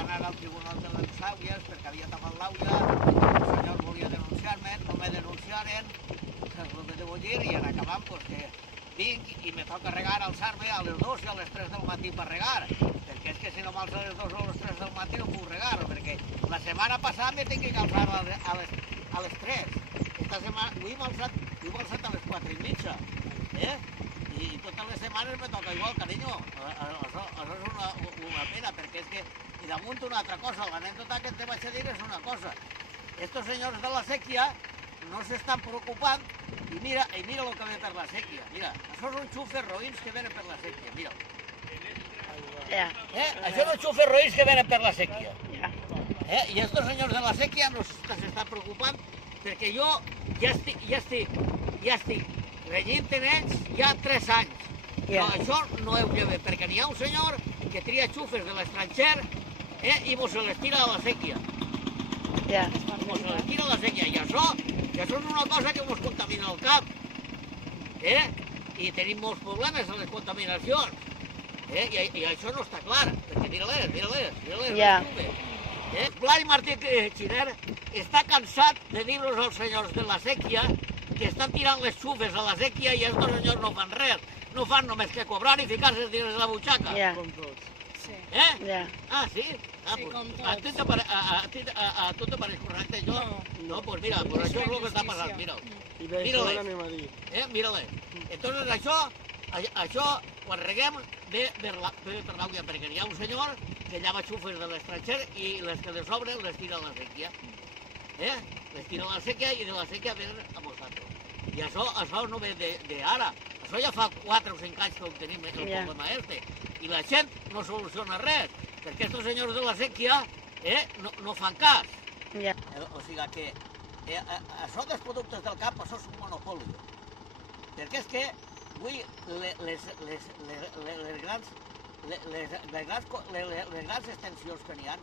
anar al Tribunal de les Aules perquè havia tapat l'aulla, els senyors volien denunciar-me, no me denunciaren, saps el que te vull dir? I en acabant, pues, que vinc i me toca regar al Sarbe a les 2 i a les 3 del matí per regar, perquè és que si no m'alço a les 2 o a les 3 del matí no puc regar, perquè la setmana passada me tinc que alçar a les 3. Esta setmana, avui m'he alçat a les 4 i mitja, I totes les setmanes me toca igual, carinyo. Això és una pena, perquè és que, i damunt una altra cosa, l'anècdota que te vaig a dir és una cosa. Estos senyors de la séquia no s'estan preocupant i mira el que ve per la séquia. Mira, això són xufes roïns que venen per la séquia, mira. Això són xufes roïns que venen per la séquia. I estos senyors de la séquia no s'estan preocupant perquè jo ja estic regint en ells ja 3 anys. Però això no ho lleva, perquè n'hi ha un senyor que tria xufes de l'estranger i mos se les tira a la séquia. Mos se les tira a la séquia. I això és una cosa que mos contamina el cap. I tenim molts problemes amb les contaminacions. I això no està clar, perquè mira-les, les xufes. Blai Martí Xiner està cansat de dir-los als senyors de la séquia que estan tirant les xufes a la séquia i els dos senyors no fan res. No fan només que cobrar i ficar-se els diners a la butxaca. Com tots. Sí. Ah, sí? Sí, com tots. A tu t'apareix correcte, jo? No, doncs mira, això és el que està passant, mira-ho. I bé, això ho anem a dir. Mira-les. Entonces això, quan reguem, ve per l'àudia, perquè hi ha un senyor que llava xufes de l'estranger i les que les sobren les tira a la séquia. Les tira a la séquia i de la séquia venen a vosaltres. I això no ve d'ara. Això ja fa 4 o 5 anys que ho tenim, el problema este. I la gent no soluciona res, perquè aquests senyors de la séquia no fan cas. O sigui que això dels productes del camp, això és un monopoli. Perquè és que avui les grans extensions que n'hi ha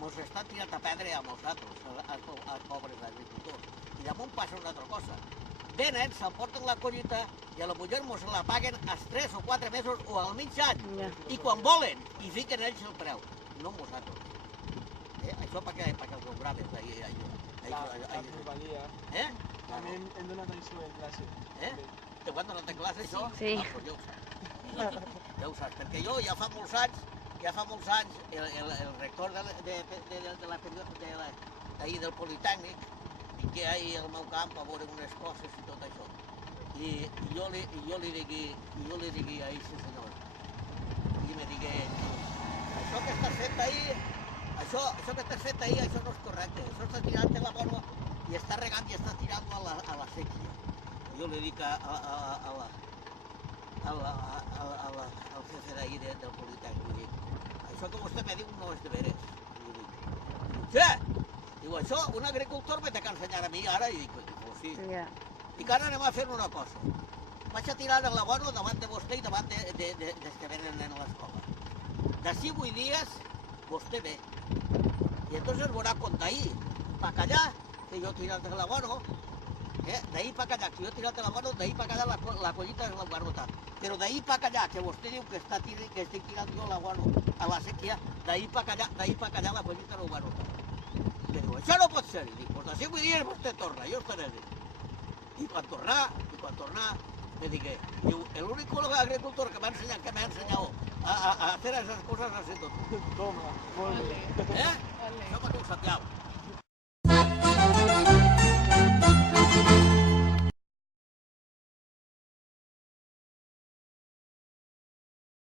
mos estan tirant a perdre a nosaltres, als pobres agricultors. I damunt passa una altra cosa. Venen, s'emporten la collita i a la muller mos la paguen als 3 o 4 mesos o al mig any. I quan volen, hi fiquen ells el preu, no nosaltres. Això perquè els graves d'ahir. La plusvalia. També hem donat això en classe. Te ho han donat en classe, això? Sí. Ah, doncs ja ho saps. Ja ho saps, perquè jo ja fa molts anys, el rector del Politècnic vingué ahir al meu camp a veure unes coses i tot això. I jo li digui a aquest senyor, i me digui, això que estàs fent ahir, això no és correcte, això està tirant de la bona i està regant i està tirant a la séquia. Jo li dic al jefe d'ahir del Politècnic, això que vostè me diu no és de veres. Què? Diu, això un agricultor me té que ensenyar a mi ara, i dic, pues sí. I que ara anem a fer una cosa. Vaig a tirar el l'abono davant de vostè i davant dels que venen a l'escola. D'ací 8 dies, vostè ve. I entonces veurà com d'ahir pa allà, que jo he tirat l'abono, d'ahir pa allà, que jo he tirat l'abono, d'ahir pa allà la collita és la notat. Però d'ahir pa allà, que vostè diu que estic tirant jo l'abono a la séquia, d'ahir pa allà la collita no ho va notar. I diu, això no pot ser. I dic, doncs d'ací 8 dies vostè torna, jo estaré allà. I quan tornar, me digué, diu, l'únic agricultor que m'ha ensenyat a hacer esas cosas ha sido tú. Toma, molt bé.